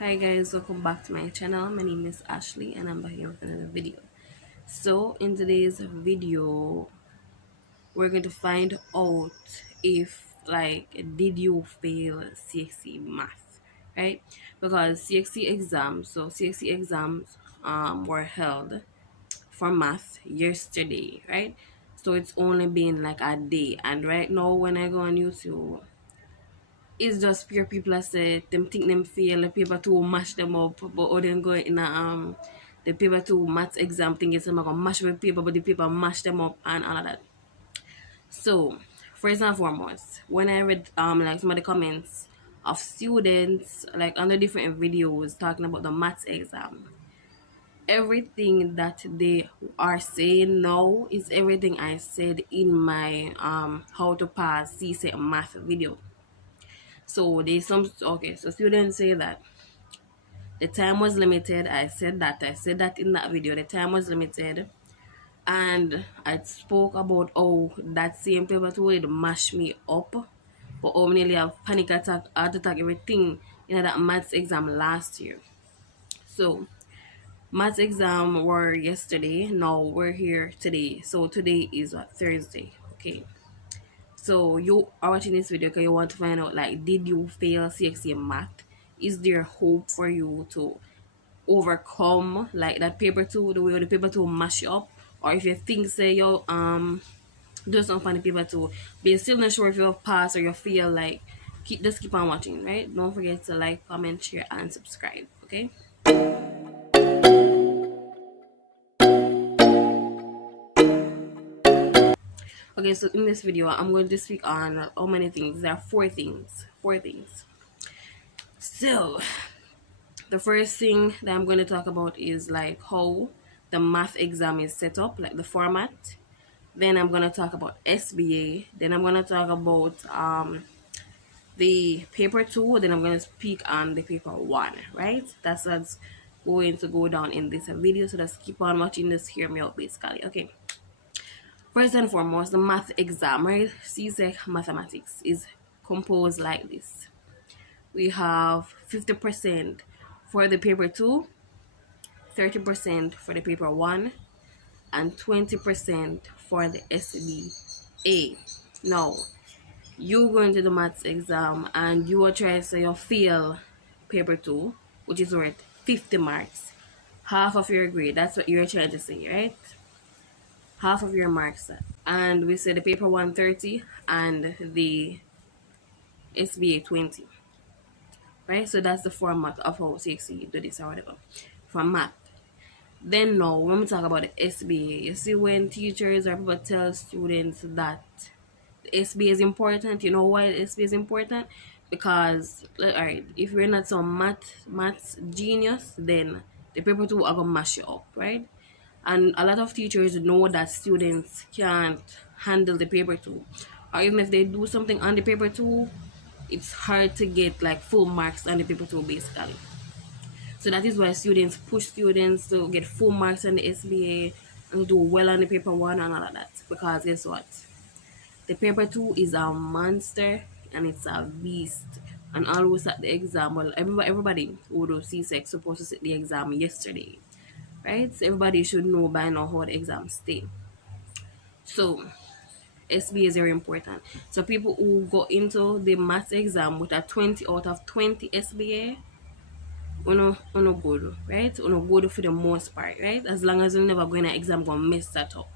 Hi guys, welcome back to my channel. My name is Ashley and I'm back here with another video. So in today's video, we're going to find out if did you fail CXC math, right? Because CXC exams were held for math yesterday, right? So it's only been like a day, and right now when I go on YouTube, it's just pure people that say them think them fail the paper to mash them up, but or then go in the paper to math exam thing is gonna mash up the paper, but the paper mash them up and all of that. So first and foremost, when I read like some of the comments of students like on the different videos talking about the maths exam, everything that they are saying now is everything I said in my how to pass CSEC math video. So they some okay, so students say that the time was limited. I said that in that video. The time was limited, and I spoke about how that same paper two would mash me up, but how nearly have panic attack, heart attack, everything in that maths exam last year. So maths exam were yesterday. Now we're here today. So today is Thursday. Okay. So you are watching this video because you want to find out like did you fail CXC math? Is there hope for you to overcome like that paper two, the way the paper two mash you up? Or if you think say you do something on the paper two, but you're still not sure if you'll pass or you feel like keep on watching, right? Don't forget to like, comment, share and subscribe, okay? Okay, so in this video I'm going to speak on how many things. There are four things. So the first thing that I'm going to talk about is like how the math exam is set up, like the format. Then I'm going to talk about SBA. Then I'm going to talk about the paper two. Then I'm going to speak on the paper one, right? That's what's going to go down in this video. So just keep on watching this, hear me out basically. Okay. First and foremost, the math exam, right? CSEC mathematics is composed like this. We have 50% for the paper two, 30% for the paper one, and 20% for the SBA. Now, you go into the maths exam and you will try to say you fail paper two, which is worth 50 marks, half of your grade. That's what you're trying to say, right? Half of your marks. And we say the paper 130 and the SBA 20. Right? So that's the format of how CXC do this or whatever. For math. Then now, when we talk about the SBA, you see when teachers or people tell students that the SBA is important, you know why the SBA is important? Because, alright, if you're not some maths genius, then the paper two are gonna mash you up, right? And a lot of teachers know that students can't handle the paper two, or even if they do something on the paper two, it's hard to get like full marks on the paper two basically. So that is why students push students to get full marks on the SBA and do well on the paper one and all of that. Because guess what? The paper two is a monster and it's a beast. And always at the exam, well, everybody who do CSEC supposed to sit the exam yesterday, right? So everybody should know by now how the exams stay. So SBA is very important. So people who go into the maths exam with a 20 out of 20 SBA, uno good, right? Uno good for the most part, right? As long as you never go in an exam gonna mess that up.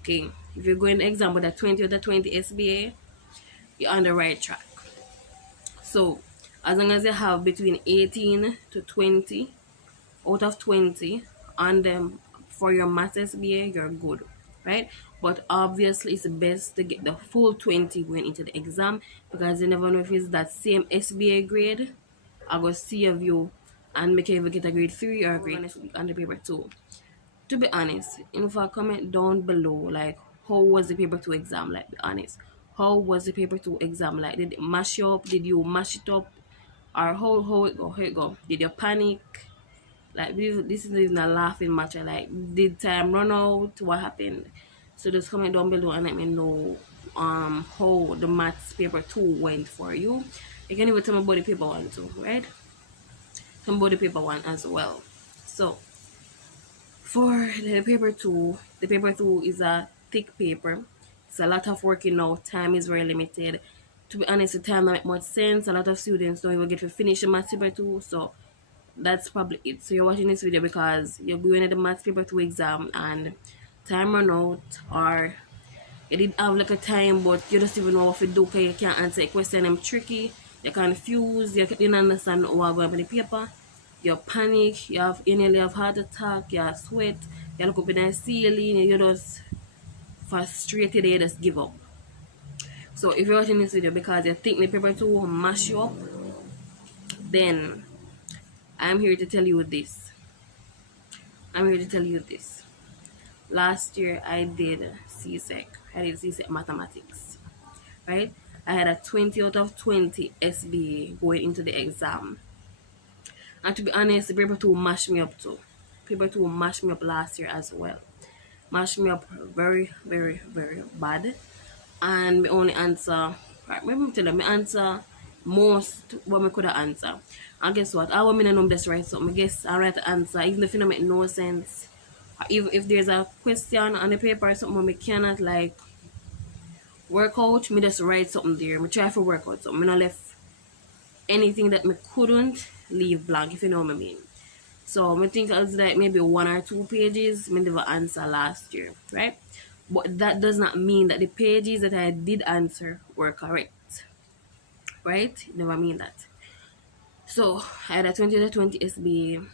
Okay. If you're going to exam with a 20 out of 20 SBA, you're on the right track. So as long as you have between 18 to 20 out of 20 on them for your maths SBA, you're good, right? But obviously it's best to get the full 20 going into the exam, because you never know if it's that same SBA grade I go save you and make you ever get a grade 3 or a grade 2 on the paper 2. To be honest, in fact, comment down below like how was the paper 2 exam, like be honest. How was the paper 2 exam like? Did it mash you up? Did you mash it up? Or how it go? Did you panic? Like this is not a laughing matter. Like, did time run out? What happened? So just comment down below and let me know how the maths paper 2 went for you. You can even tell me about the paper 1 too, right? some about the paper one as well. So for the paper two is a thick paper. It's a lot of working now. Time is very limited. To be honest, the time don't make much sense. A lot of students don't even get to finish the math paper two. So that's probably it. So you're watching this video because you're going at the math paper two exam and time run out, or you did have like a time but you just even know what to do because you can't answer a question. I'm tricky, you're confused, you didn't understand what going on the paper, you panic, you nearly have heart attack, you sweat, you look up in the ceiling, you just frustrated, you just give up. So if you're watching this video because you think the paper two will mash you up, then I'm here to tell you this. I'm here to tell you this. Last year I did Csec. I did Csec mathematics, right? I had a 20 out of 20 SBA going into the exam. And to be honest, the paper two mashed me up too. Paper two mashed me up last year as well. Mashed me up very, very, very bad. And my only answer, right, maybe I'm telling you, my answer most what I could have answered. And guess what? I want me to know this right, so I guess I write the answer, even if it don't make no sense. If there's a question on the paper or something I cannot like work out, me just write something there. Me try to work out something. Me not left anything that me couldn't leave blank, if you know what I mean. So I think it was like maybe 1 or 2 pages me never answer last year, right? But that does not mean that the pages that I did answer were correct, right? Never mean that. So I had a 20 to 20 SB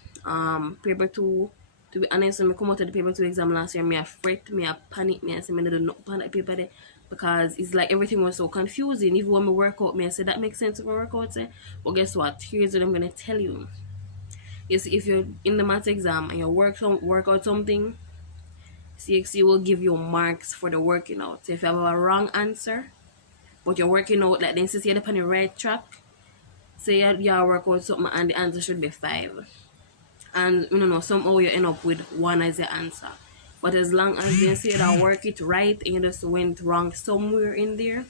paper two. To be honest, when I come out of the paper two exam last year, me a fret, me a panic, me a say me don't know on that paper there because it's like everything was so confusing. Even when me work out, me I say that makes sense if I work out, say. But guess what? Here's what I'm gonna tell you. You see, if you're in the math exam and you work out something, CXC will give you marks for the working out. So if you have a wrong answer, but you're working out like then since you're on the right track, say you work out something and the answer should be 5. And you know somehow you end up with 1 as the answer. But as long as you say that work it right and you just went wrong somewhere in there,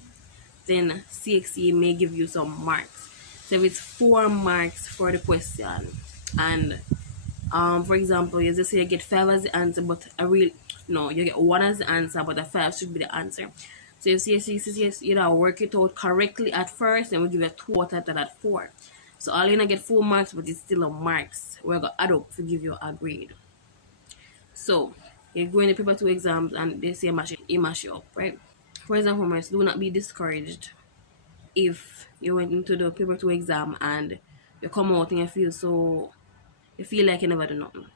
then CXC may give you some marks. So if it's 4 marks for the question, and for example, you just say you get 5 as the answer, but you get 1 as the answer, but a 5 should be the answer. So if CXC says you know work it out correctly at first, then we'll give you a 2 out of that 4. So all you're gonna get 4 marks, but it's still a marks. We're gonna add up to give you a grade. So you're going to paper 2 exams and they say mash you up, right? For example, do not be discouraged if you went into the paper 2 exam and you come out and you feel like you never do nothing.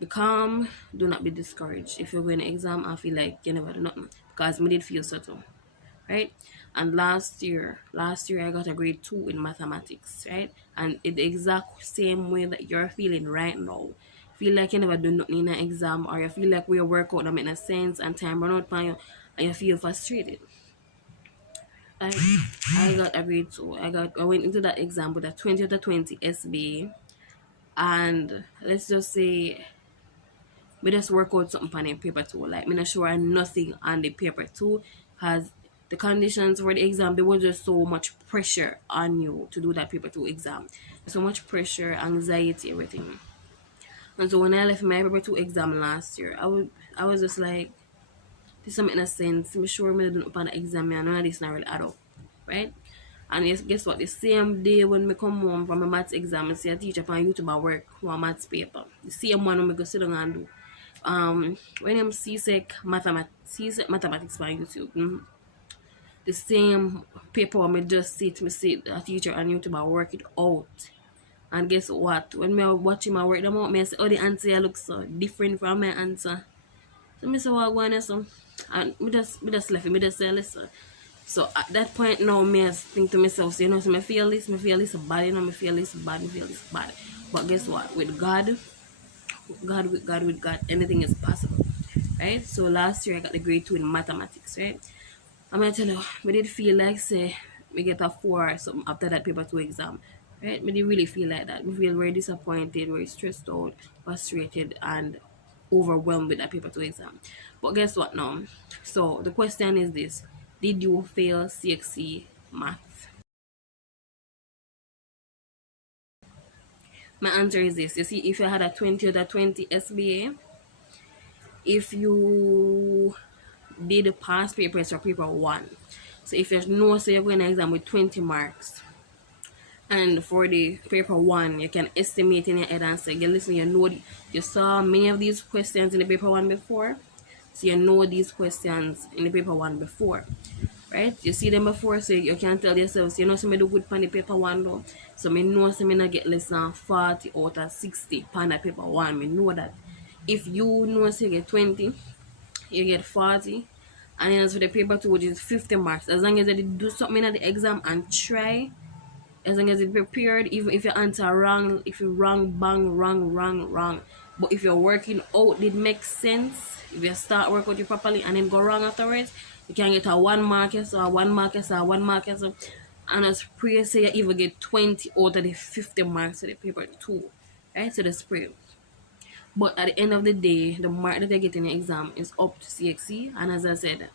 Be calm, do not be discouraged if you're going to exam and feel like you never do nothing. Because me did feel so too. Right? And last year I got a grade 2 in mathematics, right? And in the exact same way that you're feeling right now. Feel like you never do nothing in an exam, or you feel like your workout don't make no sense and time run out for you and you feel frustrated. Like I got a grade 2. I went into that exam with a 20 out of 20 SB, and let's just say we just work out something on the paper 2. Like me not sure nothing on the paper 2 because the conditions for the exam, there was just so much pressure on you to do that paper 2 exam. So much pressure, anxiety, everything. And so when I left my paper 2 exam last year, I was just like, this doesn't make no sense. I'm sure I didn't upon the exam and none of this not really add up. Right? And yes, guess what? The same day when I come home from my maths exam, I see a teacher on YouTube at work for a maths paper. The same one when I go sit down and do. When I'm Csec mathematics on YouTube. The same paper when I just sit, see a teacher on YouTube and work it out. And guess what? When me watching my work them out, me say, oh, the answer looks so different from my answer. So me say, what going on? So, and me just left it. Me just say, listen. So at that point now, me I think to myself, so, so me feel this bad, me feel this bad. But guess what? With God, anything is possible, right? So last year I got the grade 2 in mathematics, right? I'm gonna tell you, we did feel like say we get a 4 or something after that paper 2 exam, right? We did really feel like that. We feel very disappointed, very stressed out, frustrated, and overwhelmed with that paper 2 exam. But guess what now? So the question is this: did you fail CXC math? My answer is this. You see, if you had a 20 out of 20 SBA, if you did past papers for paper 1, so if you know, say you're going to exam with 20 marks, and for the paper 1 you can estimate in your head and say, listen, you saw many of these questions in the paper 1 before, so you know these questions in the paper 1 before, right? You see them before, so you can tell yourself, so you know, so me do good on the paper 1 though, so me know, so me not get less than 40 out of 60 on the paper 1. Me know that if you know, so you get 20, you get 40, and then as for the paper 2, which is 50 marks, as long as you did do something at the exam and try, as long as you prepared, even if you answer wrong, if you wrong, bang, wrong, but if you're working out, it makes sense. If you start work out you properly and then go wrong afterwards, you can get a 1 mark, so a 1 mark, so a 1 mark, so, and as pray, say you even get 20 out of the 50 marks of the paper 2, right? So that's pray. But at the end of the day, the mark that you get in the exam is up to CXC, and as I said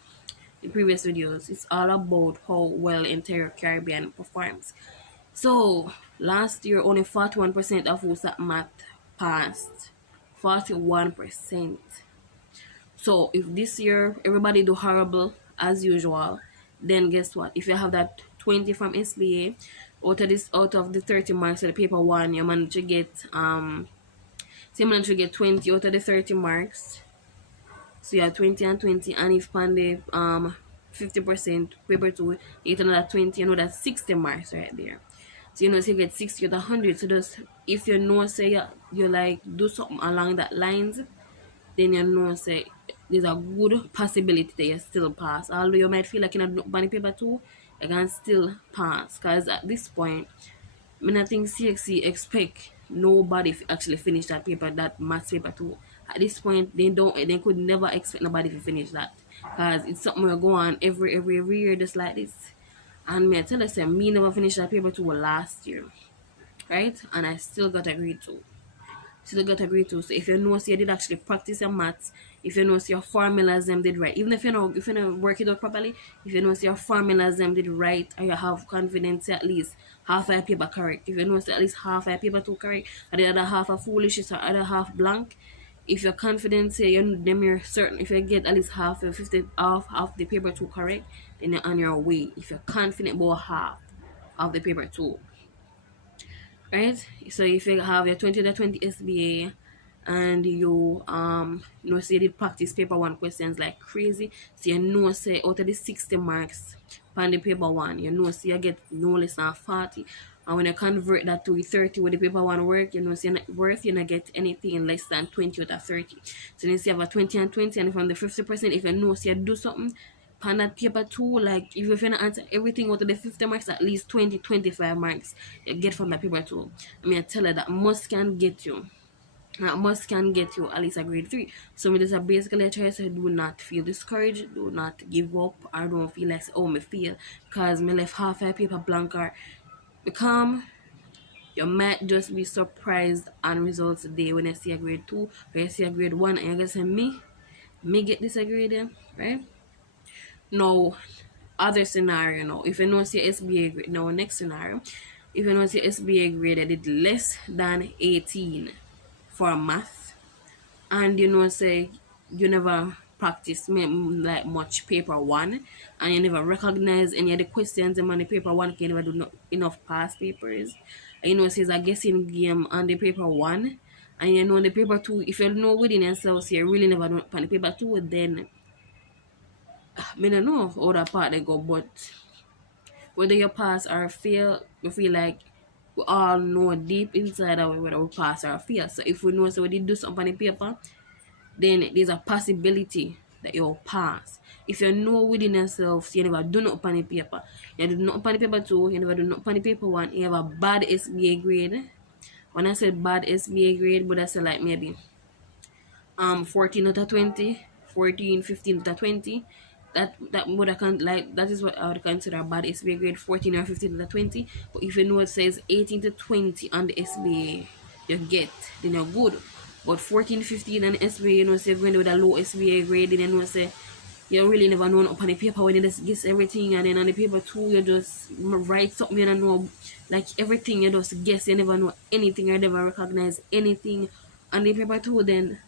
in previous videos, it's all about how well entire Caribbean performs. So last year, only 41% of who sat math passed. 41%. So if this year everybody do horrible as usual, then guess what? If you have that 20 from SBA, out of the 30 marks of the paper 1, you manage to get 20 out of the 30 marks. So you have 20 and 20, and if on the 50% paper 2, you get another 20, you know that's 60 marks right there. So you know, so you get 60 out of 100. So just if you know, say you like do something along that lines, then you know, say there's a good possibility that you still pass. Although you might feel like you're not bunny paper 2, you can still pass. Cause at this point, I mean, I think CXC expect nobody actually finish that paper, that maths paper 2. At this point, they could never expect nobody to finish that, cause it's something we go on every year just like this. And me I tell you, me never finished that paper 2 last year, right? And I still got a grade 2. So if you know, so you did actually practice your maths, if you know, so your formulas them did right, even if you know work it out properly, if you know, so your formulas them did right, and you have confidence at least half a paper correct, if you know, so at least half a paper 2 correct, and the other half a foolishness or other half blank, if you're confident, say you're certain, if you get at least half or 50 half the paper 2 correct, then you're on your way. If you're confident about half of the paper 2, right? So if you have your 20 to 20 SBA, and you know, say you did practice paper 1 questions like crazy, so you know, say out of the 60 marks on the paper 1, you know, so you get no less than 40. And when you convert that to 30 with the paper 1 work, you know, so you're not get anything less than 20 out of 30. So then you have a 20 and 20, and from the 50%, if you know, so you do something on that paper 2, like if you answer everything out of the 50 marks, at least 20-25 marks you get from that paper 2. I mean, I tell you that must can get you at least a grade 3. So me just basically try to say, do not feel discouraged, do not give up, or don't feel like, oh, me fail because me left half a paper blank, or become. You might just be surprised on results today when you see a grade 2 or you see a grade 1, and you're gonna say, me get this a grade, right? Now, other scenario now, if you know see SBA grade, now next scenario, if you know see SBA grade, I did less than 18 for math, and you know say you never practice like much paper 1, and you never recognize any of the questions in the paper 1, you never do enough past papers, and you know say it's a guessing game on the paper 1, and you know the paper 2, if you know within yourself, so you really never do on the paper 2, then I don't know how that part they go, but whether you pass or fail, we feel like we all know deep inside our whether we pass or fail. So if we know, so we did do something on the paper, then there's a possibility that you'll pass. If you know within yourself, you never do nothing on the paper, you do nothing on the paper 2, you never do nothing on the paper 1, you have a bad SBA grade. When I said bad SBA grade, but I said like maybe 14 out of 20, 14, 15 out of 20. That would I can like that is what I would consider a bad SBA grade, 14 or 15 out of 20. But if you know it says 18 to 20 on the SBA, you get, then you're good. But 14, 15 on the SBA, you know, say you're going with a low SBA grade, then you know say you really never know up on the paper when you just guess everything, and then on the paper too you just write something you don't know, like everything you just guess, you never know anything, you never recognize anything on the paper too. Then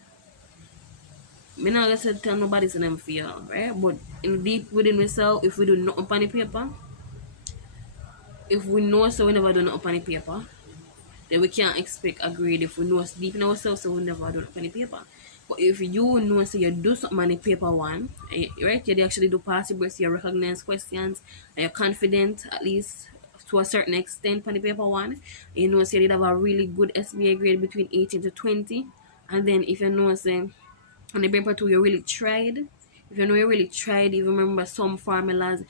me not gonna tell nobody to them feel, right? But in deep within myself, if we do nothing on the paper, if we know so we never do nothing on the paper, then we can't expect a grade if we know it's deep in ourselves, so we never do nothing on the paper. But if you know so you do something on the paper one, right? You actually do pass your breast, you recognize questions, and you're confident at least to a certain extent on the paper one. You know so you did have a really good SBA grade between 18 to 20. And then if you know say on the paper two you really tried, if you know you really tried, if you remember some formulas,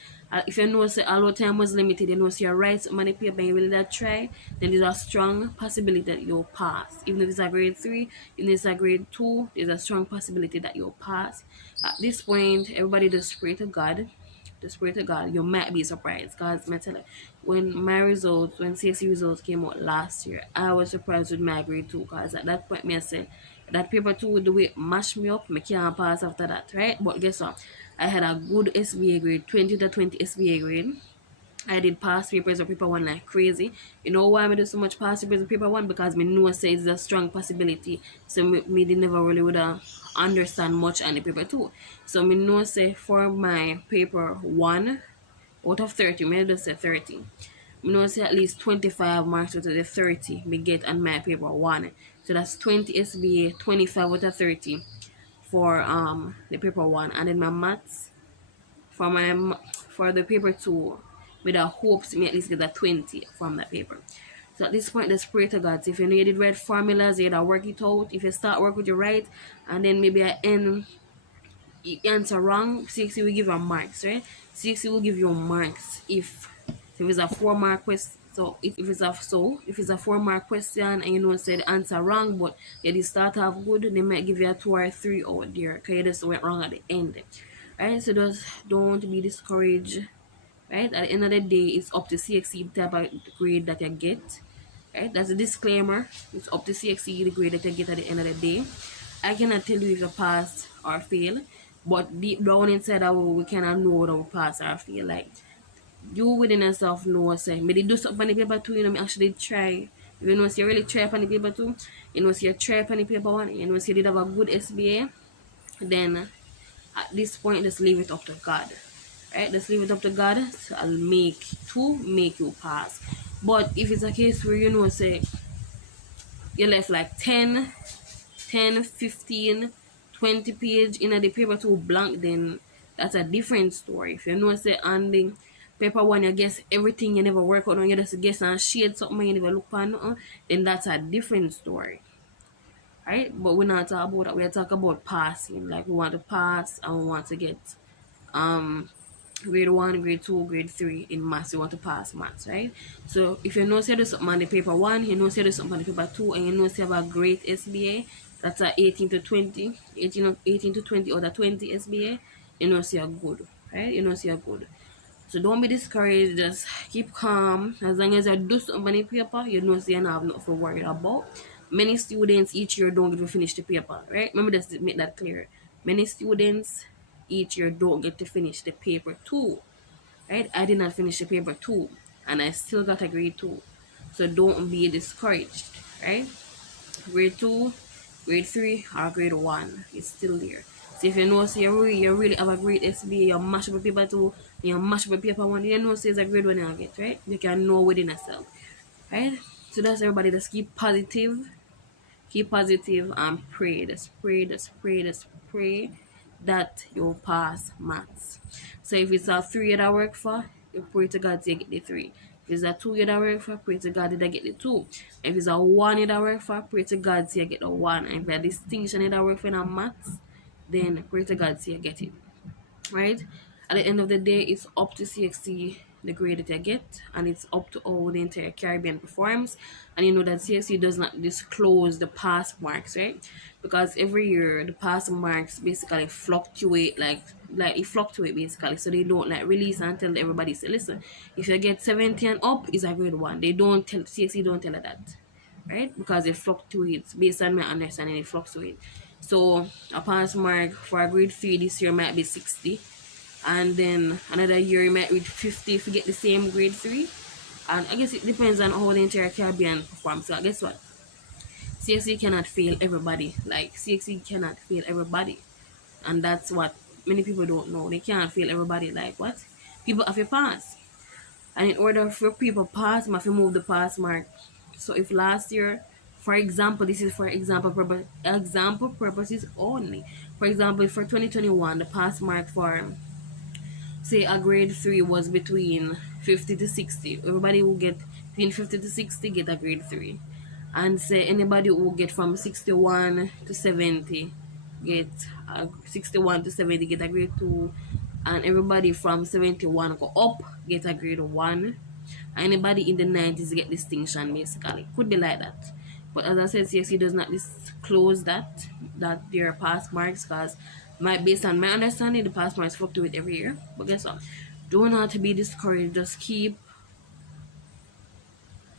if you know say a lot of time was limited, you know so you write something on the paper and you really that try, then there's a strong possibility that you'll pass. Even if it's a grade 3, even if it's a grade 2, there's a strong possibility that you'll pass. At this point, everybody just pray to God. Just pray to God. You might be surprised. God's my telling. When my results, when CSE results came out last year, I was surprised with my grade 2, because at that point me I said that paper 2, the way it mashed me up, me can't pass after that, right? But guess what? I had a good SBA grade, 20 to 20 SBA grade. I did past papers of paper 1 like crazy. You know why I do so much past papers of paper 1? Because me know say it's a strong possibility. So me did never really would understand much on the paper 2. So me know say for my paper 1 out of 30, me just say 30. Me know say at least 25 marks out of the 30 me get on my paper 1. So that's 20 SBA, 25 out of 30 for the paper 1. And then my maths for the paper 2, with the hopes me at least get a 20 from that paper. So at this point, just pray to God. If you know you did write formulas, you gotta work it out. If you start work with your right, and then maybe at end you answer wrong, 60 will give you marks, right? 60 will give you marks if it's a 4-mark question. So if it's a 4-mark question and you know say the answer wrong, but you did start off good, they might give you a 2 or 3 out there because you just went wrong at the end. Right? So just don't be discouraged. Right? At the end of the day, it's up to CXC the type of grade that you get. Right? That's a disclaimer. It's up to CXC the grade that you get at the end of the day. I cannot tell you if you pass or fail, but deep down inside we cannot know whether we pass or fail. Like you within yourself know say me did do something on the paper too, you know, me actually try. You know, so you really try on the paper too, you know, so you try on the paper 1, you know, so you did have a good SBA, then at this point just leave it up to God. Right? Just leave it up to God. So I'll make you pass. But if it's a case where you know say you left like 10, 15, 20 page in the paper 2 blank, then that's a different story. If you know say on the paper 1 you guess everything, you never work out on, you just guess and shade something you never look on nothing, then that's a different story. Right? But we're not talking about that. We're talking about passing. Like we want to pass and we want to get grade 1, grade 2, grade 3 in maths. You want to pass maths, right? So if you know say there's something on the paper 1, you know say there's something on the paper 2, and you know say you have a great SBA, that's a 18 to 20, 18 to 20 or the 20 SBA, you know say you're good, right? You know say you're good. So don't be discouraged, just keep calm. As long as you do something on the paper, you know say you don't have nothing to worry about. Many students each year don't get to finish the paper, right? Remember, just make that clear. Many students each year don't get to finish the paper 2, right? I did not finish the paper 2 and I still got a grade 2. So don't be discouraged, right? Grade 2, grade 3, or grade 1 is still there. So if you know so you really have a great SBA, you mash up a paper 2, you mash up a paper 1, you know so it's a grade 1 you get, right? You can know within yourself, right? So that's everybody, just keep positive and pray. Just pray that you'll pass maths. So if it's a 3 that work for, you pray to God to get the 3. If it's a 2 that work for, pray to God to get the 2. If it's a 1 that work for, pray to God to get the 1. And if it's a distinction that work for in maths, then pray to God to get it. Right? At the end of the day, it's up to CXC the grade that you get, and it's up to how the entire Caribbean performs. And you know that CXC does not disclose the pass marks, right? Because every year the pass marks basically fluctuate, like it fluctuate basically. So they don't like release and tell everybody, say, listen, if you get 70 and up, is a grade 1. They don't tell CXC, don't tell her that, right? Because it fluctuates based on my understanding, it fluctuates. So a pass mark for a grade 3 this year might be 60, and then another year you might reach 50 if you get the same grade 3. And I guess it depends on how the entire Caribbean performs. So I guess what, CXC cannot fail everybody. Like CXC cannot fail everybody, and that's what many people don't know. They can't fail everybody. Like what, people have to pass, and in order for people pass, you have to move the pass mark. So if last year, for example, this is for example purposes only. For example, for 2021, the pass mark for say a grade 3 was between 50 to 60. Everybody will get between 50 to 60 get a grade 3. And say anybody who get from 61 to 70 get 61 to 70 get a grade 2. And everybody from 71 go up get a grade 1. Anybody in the 90s get distinction, basically. Could be like that. But as I said, CXC does not disclose that there are pass marks, because based on my understanding, the pass marks fluctuate every year. But guess what? Do not be discouraged. Just keep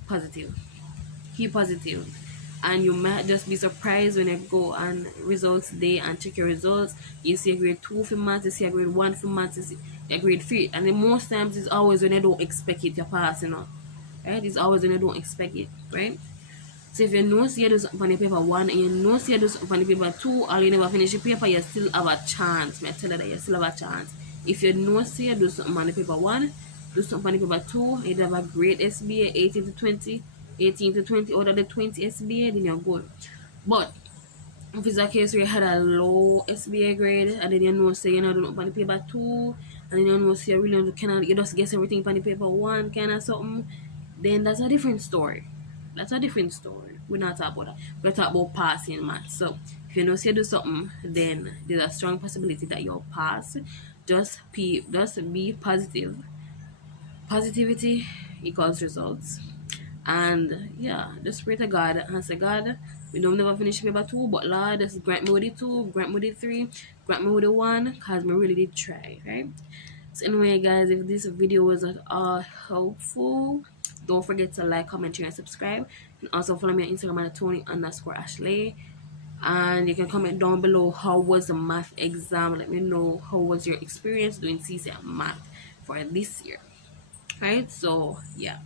positive. Keep positive. And you might just be surprised when you go on results day and check your results. You see a grade 2 for maths, you see a grade 1 for maths, you see a grade 3. And then most times it's always when you don't expect it, you're passing on. Right? It's always when you don't expect it, right? So if you know see you do something on the paper 1 and you know see you do something on the paper 2, or you never finish the paper, you still have a chance. I tell you that you still have a chance. If you know see you do something on the paper 1, do something on the paper 2, you have a great SBA 18 to 20, 18 to 20 out of the 20 SBA, then you're good. But if it's a case where you had a low SBA grade and then you know say you know do something on the paper 2, and then you know say you really cannot, you just guess everything on the paper 1 kind of something, then that's a different story. That's a different story. We're not talking about that. We're talking about passing math. So if you know say do something, then there's a strong possibility that you'll pass. Just be positive. Positivity equals results. And yeah, just pray to God and say, God, we don't never finish paper 2, but Lord, just grant me with the 2, grant me with the 3, grant me with the 1, because I really did try, right? So anyway, guys, if this video was at all helpful, don't forget to like, comment, share, and subscribe. And also follow me on Instagram at Tony_Ashley. And you can comment down below how was the math exam. Let me know how was your experience doing CC math for this year. Right? So yeah.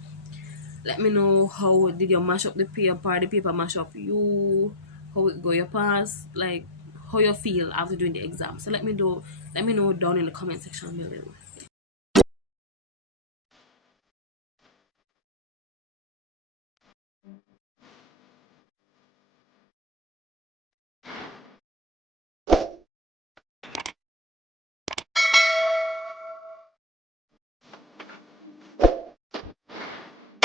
Let me know how did you mash up the paper mash up you, how it go your pass, like how you feel after doing the exam. So let me know down in the comment section below.